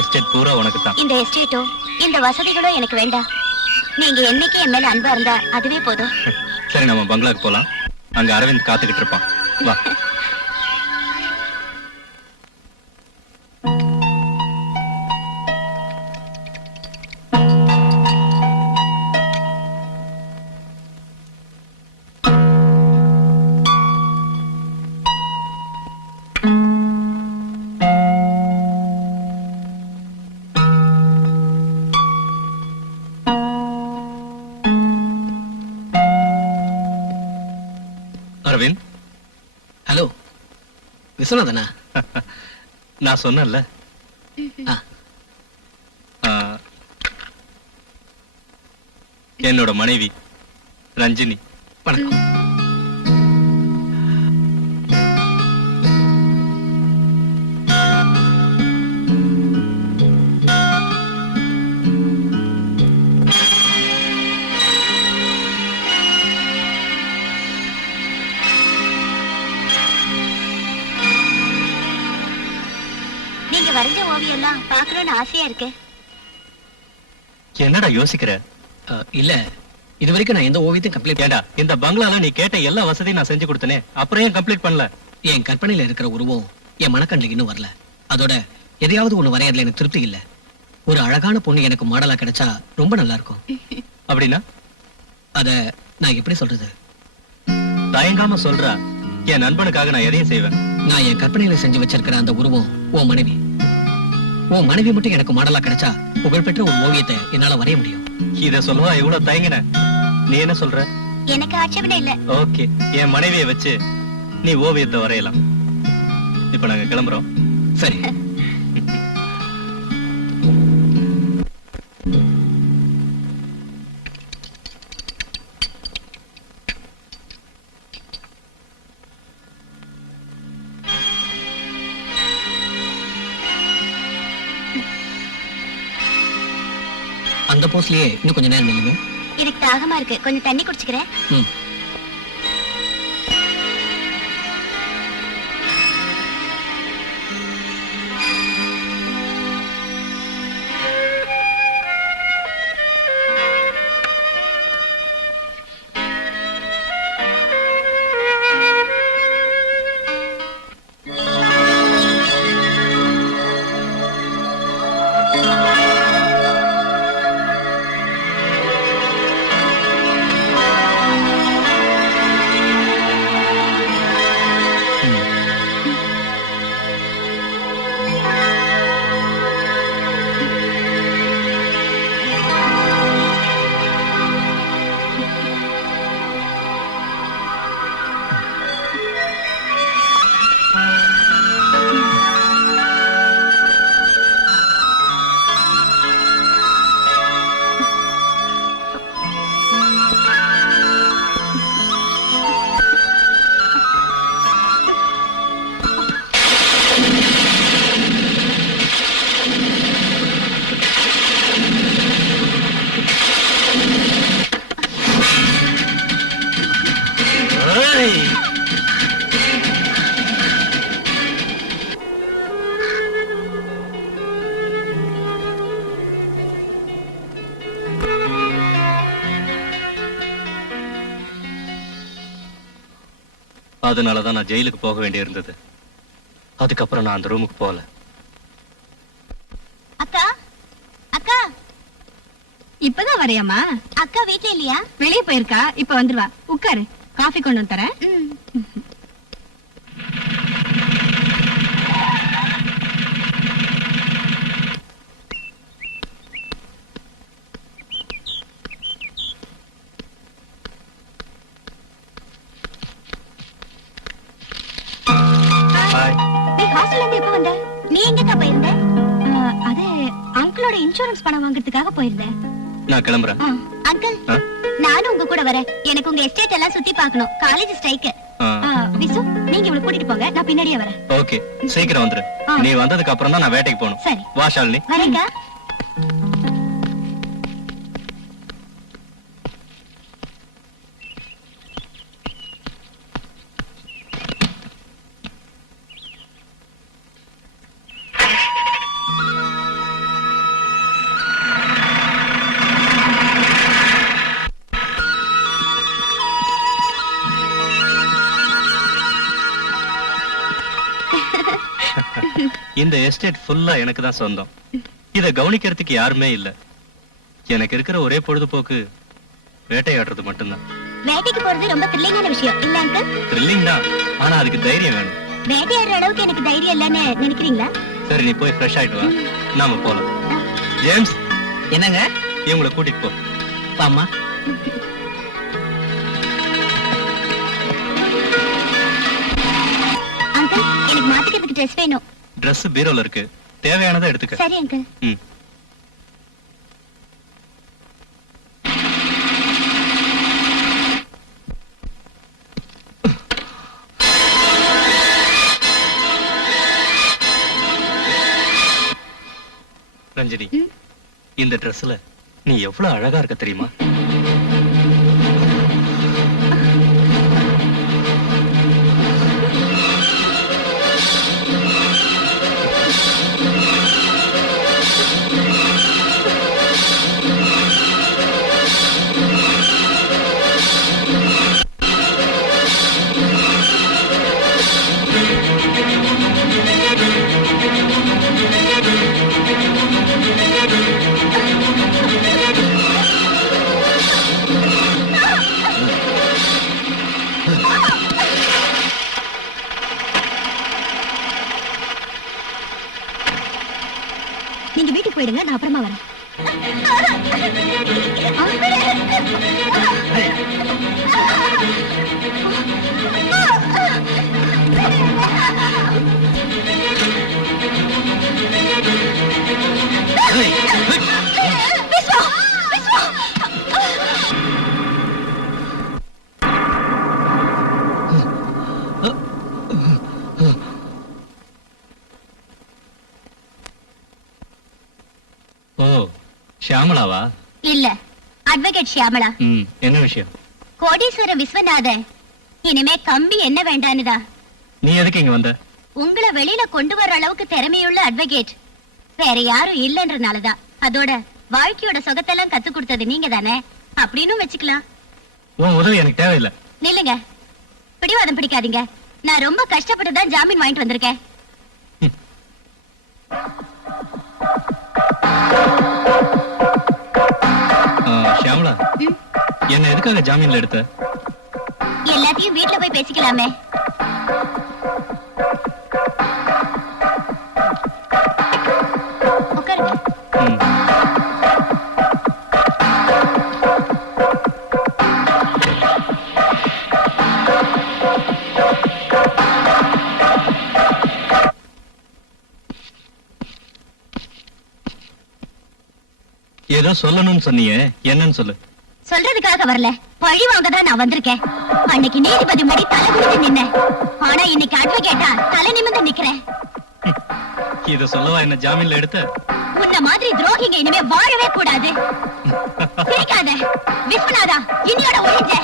Estate பூரா உனக்கு தான். இந்த எஸ்டேட்டோ இந்த வசதிகளோ எனக்கு வேண்டாம். நீங்க என்னைக்கு என் மேல அன்பா இருந்தா அதுவே போதும். சரி, நம்ம பங்களாக்கு போலாம். அங்க அரவிந்த் காத்துக்கிட்டு இருப்பான். வா. அரவிந்த். ஹலோ, விஸ்வநாதனா? நான் சொன்னேன்ல, என்னோட மனைவி ரஞ்சினி. வணக்கம். நீங்க வரைஞ்ச ஓவியம் எல்லாம் பாக்கணும்னு ஆசையா இருக்கு. என்னடா யோசிக்கிற? இல்ல, இது வரைக்கும் நான் எந்த ஓவியத்தையும் கம்ப்ளீட் ஏண்டா, இந்த பங்களால நீ கேட்ட எல்லா வசதியும் நான் செஞ்சு கொடுத்தனே, அப்புறம் ஏன் கம்ப்ளீட் பண்ணல? என் கற்பனையில இருக்கிற உருவம் என் மனக்கண்ணுக்கு இன்னும் வரல. அதோட எதையாவது ஒண்ணு வரையறதுல எனக்கு திருப்தி இல்ல. ஒரு அழகான பொண்ணு எனக்கு மாடலா கிடைச்சா ரொம்ப நல்லா இருக்கும். அப்படின்னா அத நான் எப்படி சொல்றது? தயங்காம சொல்றா. என் நண்பனுக்காக நான் எதையும் செய்வேன். நான் என் கற்பனையில செஞ்சு வச்சிருக்கிற அந்த உருவம் உன் மனைவி. உன் மனைவி மட்டும் எனக்கு மாடலா கிடைச்சா புகழ்பெற்ற ஒரு ஓவியத்தை என்னால வரைய முடியும். இத சொல்லுவா எவ்வளவு தயங்கின? நீ என்ன சொல்ற? எனக்கு ஆட்சேபனை இல்ல. ஓகே, என் மனைவியை வச்சு நீ ஓவியத்தை வரையலாம். இப்ப நாங்க கிளம்புறோம். சரி. அந்த போஸ்ட்லயே இன்னும் கொஞ்ச நேரம் நில்லுங்க. எனக்கு தாகமா இருக்கு, கொஞ்சம் தண்ணி குடிச்சுக்கிறேன். அதனாலதான் நான் ஜெயிலுக்கு போக வேண்டி இருந்தது. அதுக்கப்புறம் நான் அந்த ரூமுக்கு போகல. அக்கா, அக்கா, இப்பதான் வரையாமா? அக்கா வீட்ல இல்லையா? வெளியே போயிருக்கா, இப்ப வந்துருவா. உட்காரு, காஃபி கொண்டு வந்து தரேன். நீ ஹாஸ்டல்ல இருந்து எப்ப வந்த? நீ எங்கக்கா போயிருந்த? அது அங்கிளோட இன்சூரன்ஸ் பணம் வாங்குறதுக்காக போயிருந்தேன். நான் கிளம்புறேன். அங்கிள், நானும் உங்க கூட வரேன். எனக்கு உங்க எஸ்டேட் எல்லாம் சுத்தி பார்க்கணும். College strike. விசு, நீங்க இவளை கூட்டிட்டு போங்க, நான் பின்னாடியே வரேன். ஓகே, சீக்கிரம் வந்துரு. நீ வந்ததுக்கு அப்புறம் தான் நான் வேட்டைக்கு போகணும். சரி. வா ஷாலினி. வரேங்க. இந்த எஸ்டேட் ஃபுல்லா எனக்கு தான் சொந்தம். இத கவனிக்கிறதுக்கு யாருமே இல்ல. எனக்கு இருக்கிற ஒரே பொழுதுபோக்கு வேட்டையாடுறது மட்டும்தான். வேட்டைக்கு போறது ரொம்ப த்ரில்லிங்கான விஷயம் இல்ல அங்கிள்? த்ரில்லிங் தான், ஆனா அதுக்கு தைரியம் வேணும். வேட்டையாடுற அளவுக்கு எனக்கு தைரியம் இல்லன்னு நினைக்கிறீங்களா? சரி, நீ போய் ஃப்ரெஷ் ஆயிட்டு வா, நாம போலாம். ஜேம்ஸ், என்னங்க? இவங்களை கூட்டிட்டு போ. வாமா. அங்கிள், எனக்கு மாத்திக்கிறதுக்கு ட்ரெஸ் வேணும். Dress பீரோல இருக்கு, தேவையானதை எடுத்துக்க. சரி அங்கிள். ம். ரஞ்சினி, இந்த Dressல நீ எவ்வளவு அழகா இருக்க தெரியுமா? நீங்க வீட்டுக்கு போயிடுங்க, நான் அப்புறமா வரேன். ஓ, ஷியாமளாவா? இல்ல, அட்வொகேட் ஷியாமளா. என்ன விஷயம்? கோடீஸ்வர விஸ்வநாதன் இனிமே கம்பி என்ன வேண்டானுதா. நீ எதுக்கு இங்க வந்த? உங்களை வெளியில கொண்டு வர அளவுக்கு திறமையுள்ள அட்வொகேட் வேற யாரும் இல்லன்றனாலதான். அதோட வாழ்க்கையோட சொகத்தெல்லாம் கத்து கொடுத்தது நீங்க தானே, அப்படின்னு வச்சுக்கலாம். உன் உதவி எனக்கு தேவையில்லை. நில்லுங்க, பிடிவாதம் பிடிக்காதீங்க. நான் ரொம்ப கஷ்டப்பட்டு தான் ஜாமீன் வாங்கிட்டு வந்திருக்கேன். ஷியாமளா, என்ன எதுக்காக ஜாமீன்ல எடுத்த? எல்லாத்தையும் வீட்டுல போய் பேசிக்கலாமே. உட்காருங்க. ஏதோ சொல்லணும்னு சொன்னியே, என்னன்னு சொல்லு. சொல்றதுக்காக வரல, பழி வாங்க தான் நான் வந்திருக்கேன். அன்னைக்கு நீதிபதி முன்னாடி தலை குனிஞ்சு நின்னேன், ஆனா இன்னைக்கு அட்வொகேட்டா தலை நிமிர்ந்து நிக்கிறேன். இத சொல்லவா என்ன ஜாமீன்ல எடுத்த? உன்ன மாதிரி துரோகிங்க இனிமே வாழவே கூடாது. சிரிக்காத விஸ்வநாதா, இன்னையோட ஒழிஞ்ச.